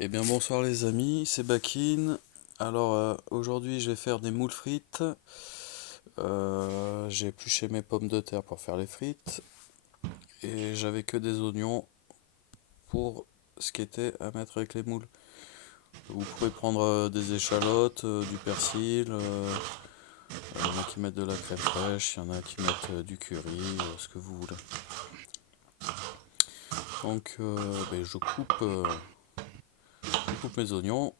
Eh bien bonsoir les amis, c'est Bakin. Alors aujourd'hui je vais faire des moules frites. J'ai épluché mes pommes de terre pour faire les frites. Et j'avais que des oignons pour ce qui était à mettre avec les moules. Vous pouvez prendre des échalotes, du persil. Il y en a qui mettent de la crème fraîche, il y en a qui mettent du curry, ce que vous voulez. Donc je coupe mes oignons.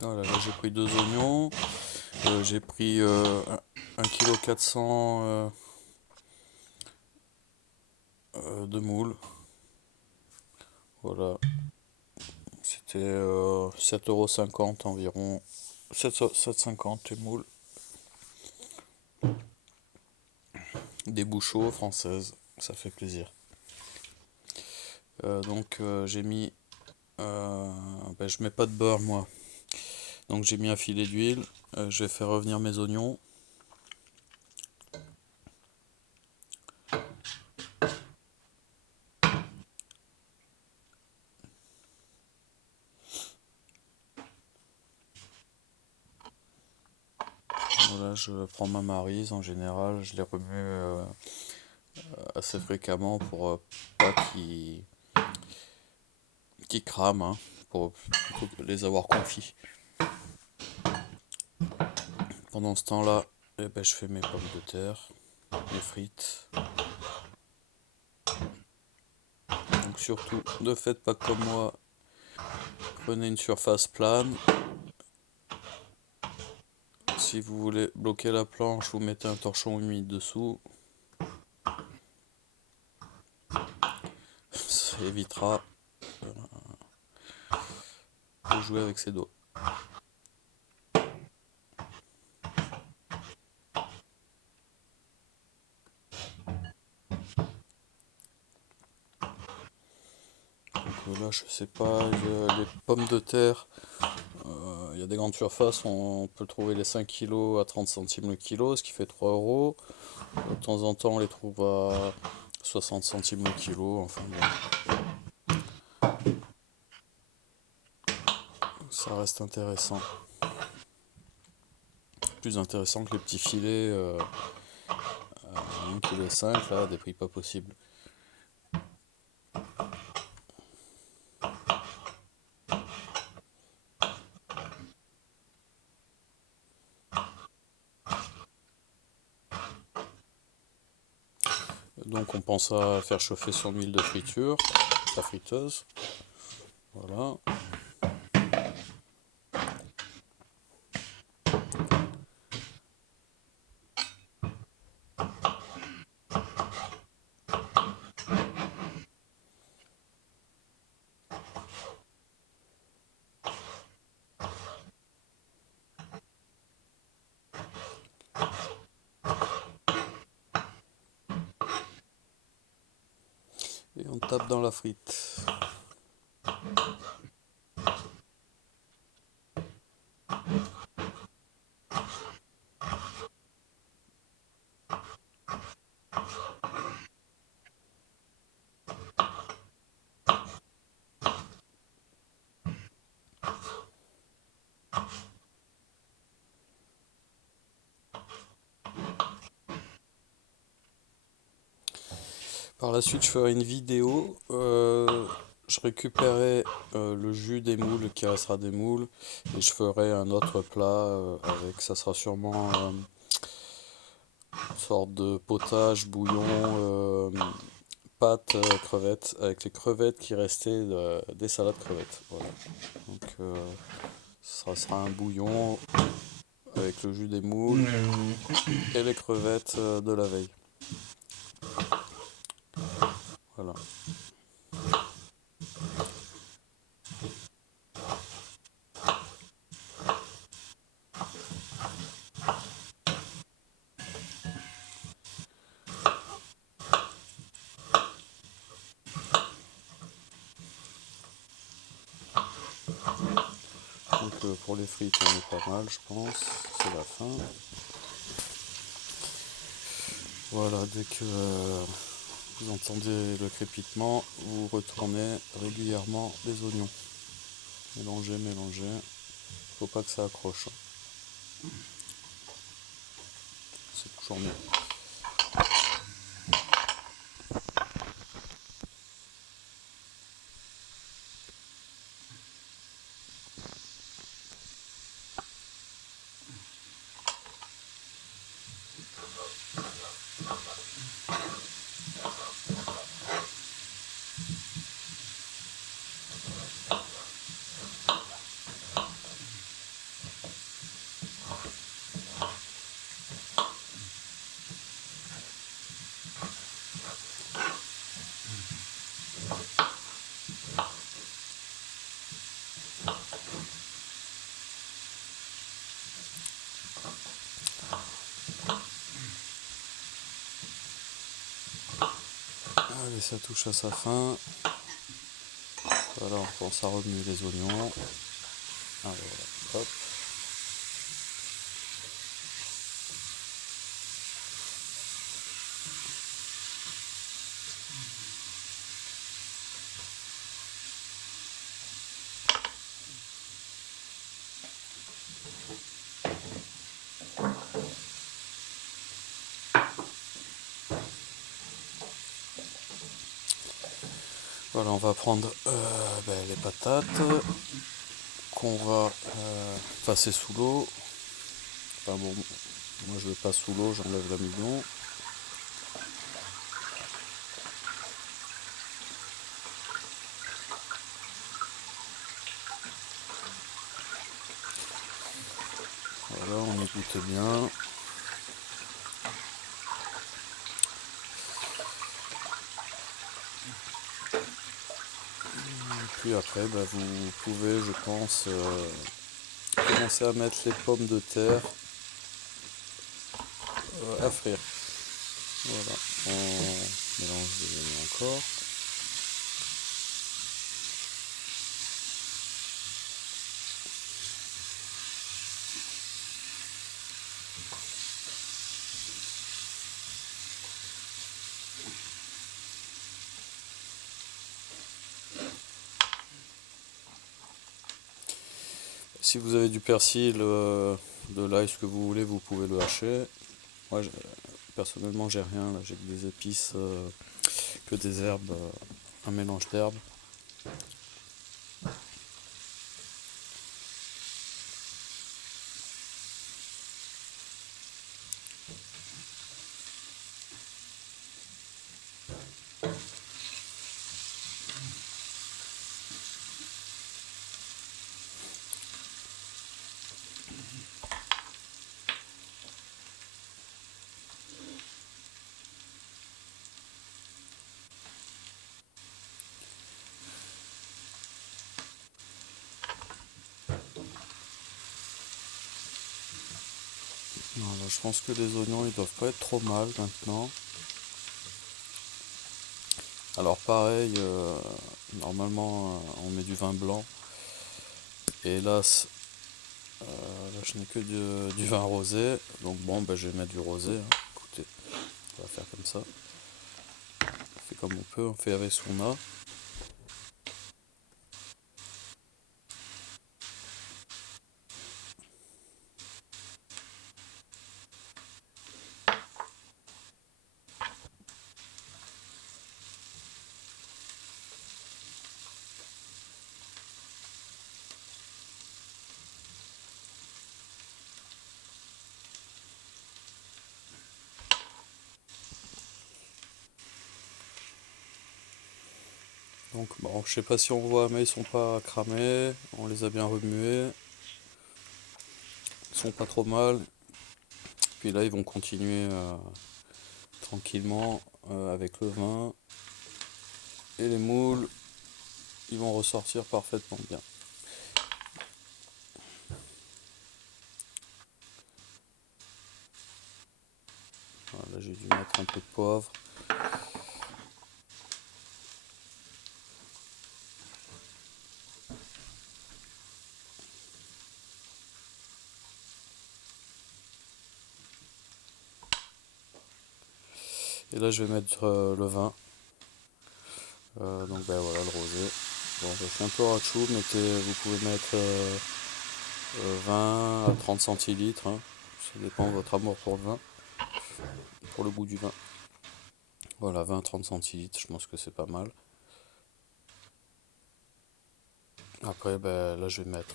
Voilà, là j'ai pris deux oignons. J'ai pris 1,4 kg de moules. Voilà, c'était 7,50 € environ. 7,50 € les moules. Des bouchons françaises, ça fait plaisir. J'ai mis. Je mets pas de beurre moi. Donc j'ai mis un filet d'huile. Je vais faire revenir mes oignons. Voilà, je prends ma maryse en général. Je les remue assez fréquemment pour pas qu'ils crament, hein, pour plutôt que les avoir confits. Pendant ce temps-là, je fais mes pommes de terre, mes frites. Donc surtout, ne faites pas comme moi. Prenez une surface plane. Si vous voulez bloquer la planche, vous mettez un torchon humide dessous. Ça évitera de jouer avec ses doigts. Donc là, je sais pas, les pommes de terre, il y a des grandes surfaces, on peut trouver les 5 kilos à 30 centimes le kilo, ce qui fait 3 €. De temps en temps, on les trouve à 60 centimes le kilo. Enfin bon, ça reste intéressant. Plus intéressant que les petits filets à 1,5 kg là, à des prix pas possibles. Donc on pense à faire chauffer son huile de friture, la friteuse. Voilà. Et on tape dans la frite. Par la suite, je ferai une vidéo. Je récupérerai le jus des moules qui restera des moules et je ferai un autre plat avec. Ça sera sûrement une sorte de potage, bouillon, pâte, crevettes, avec les crevettes qui restaient des salades crevettes. Voilà. Donc, ça sera un bouillon avec le jus des moules et les crevettes de la veille. Voilà. Donc pour les frites on est pas mal je pense, c'est la fin. Voilà, dès que vous entendez le crépitement, vous retournez régulièrement les oignons. Mélangez, mélangez. Faut pas que ça accroche. C'est toujours mieux. Allez, ça touche à sa fin. Voilà, on commence à remuer les oignons. Allez, voilà, hop. Voilà, on va prendre les patates qu'on va passer sous l'eau. Enfin bon, moi je le passe sous l'eau, j'enlève l'amidon. Voilà, on égoutte bien. Puis après, vous pouvez, je pense, commencer à mettre les pommes de terre à frire. Voilà, on mélange les oignons encore. Si vous avez du persil, de l'ail, ce que vous voulez, vous pouvez le hacher. Moi, personnellement, j'ai rien, là, j'ai que des épices, que des herbes, un mélange d'herbes. Voilà, je pense que les oignons, ils doivent pas être trop mal maintenant. Alors pareil, normalement, on met du vin blanc. Et hélas, là, je n'ai que du vin rosé. Donc bon, je vais mettre du rosé, hein. Écoutez, on va faire comme ça. On fait comme on peut, on fait avec ce qu'on a. Donc bon, je sais pas si on voit, mais ils sont pas cramés. On les a bien remués. Ils sont pas trop mal. Puis là, ils vont continuer tranquillement avec le vin. Et les moules, ils vont ressortir parfaitement bien. Voilà, j'ai dû mettre un peu de poivre. Et là je vais mettre le vin. Donc ben voilà le rosé. Bon, je suis un peu rachou, vous pouvez mettre 20 à 30 centilitres, hein. Ça dépend de votre amour pour le vin, pour le goût du vin. Voilà, 20-30 centilitres, je pense que c'est pas mal. Après, ben, là, je vais mettre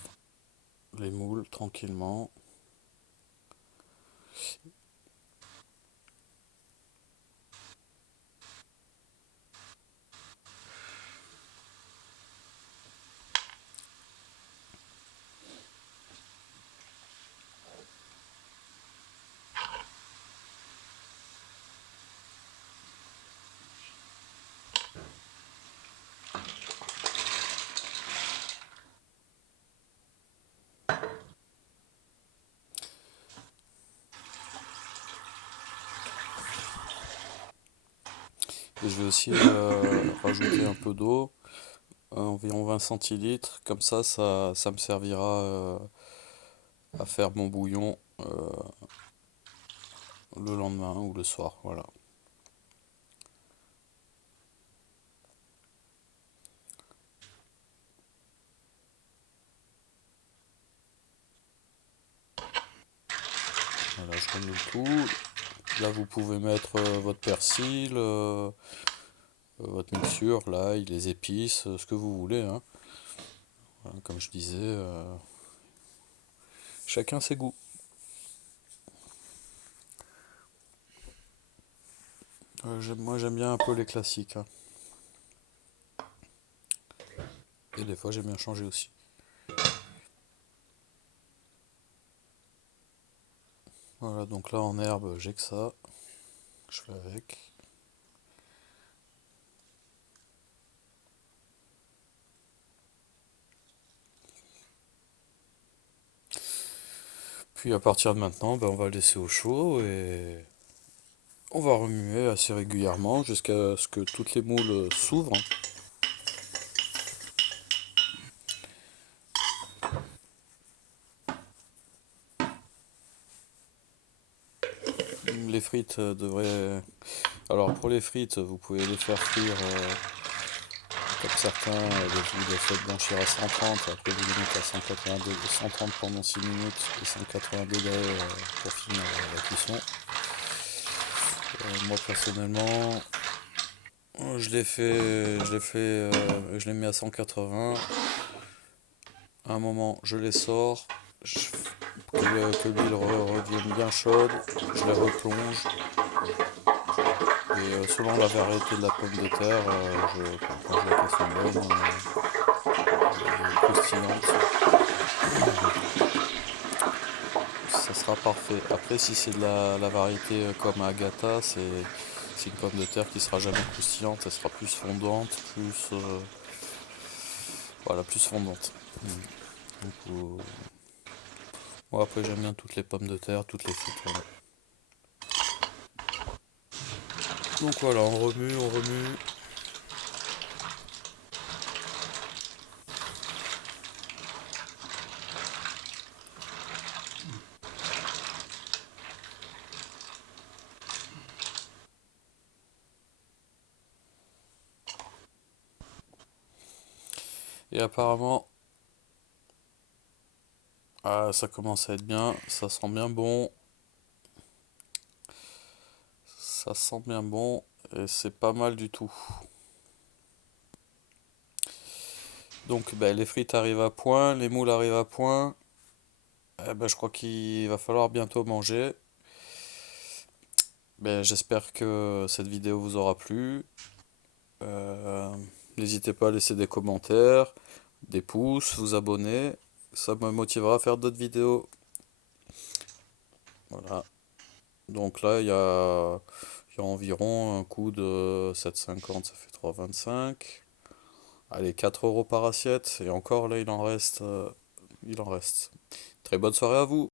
les moules tranquillement. Et je vais aussi rajouter un peu d'eau, environ 20 centilitres. Comme ça me servira à faire mon bouillon le lendemain ou le soir. Voilà. Voilà, je remets le tout. Là, vous pouvez mettre votre persil, votre mixture, l'ail, les épices, ce que vous voulez, hein. Voilà, comme je disais, chacun ses goûts. Moi j'aime bien un peu les classiques, hein. Et des fois j'aime bien changer aussi. Voilà, donc là en herbe j'ai que ça. Je fais avec. Puis à partir de maintenant, ben, on va le laisser au chaud et on va remuer assez régulièrement jusqu'à ce que toutes les moules s'ouvrent. Les frites devraient... Alors pour les frites, vous pouvez les faire frire comme certains, vous les faites blanchir à 130, après vous les mettez à 180 degrés, 130 pendant 6 minutes et 180 degrés pour finir la cuisson. Moi personnellement, je les mets à 180. À un moment, je les sors, que l'huile redevienne bien chaude, je les replonge. Et selon la variété de la pomme de terre, quand je vois qu'elles sont bonnes, croustillantes, ça sera parfait. Après, si c'est de la variété comme Agatha, c'est une pomme de terre qui sera jamais croustillante, elle sera plus fondante, voilà, plus fondante. Mm. Donc, moi après j'aime bien toutes les pommes de terre, toutes les frites. Voilà. Donc voilà, on remue, on remue. Et apparemment, ça commence à être bien, ça sent bien bon, ça sent bien bon et c'est pas mal du tout. Donc ben, les frites arrivent à point, les moules arrivent à point. Ben, je crois qu'il va falloir bientôt manger. Ben, j'espère que cette vidéo vous aura plu. Euh, N'hésitez pas à laisser des commentaires, des pouces, vous abonner. Ça me motivera à faire d'autres vidéos. Voilà. Donc là, il y a environ un coût de 7,50, ça fait 3,25. Allez, 4 € par assiette. Et encore là, il en reste. Il en reste. Très bonne soirée à vous.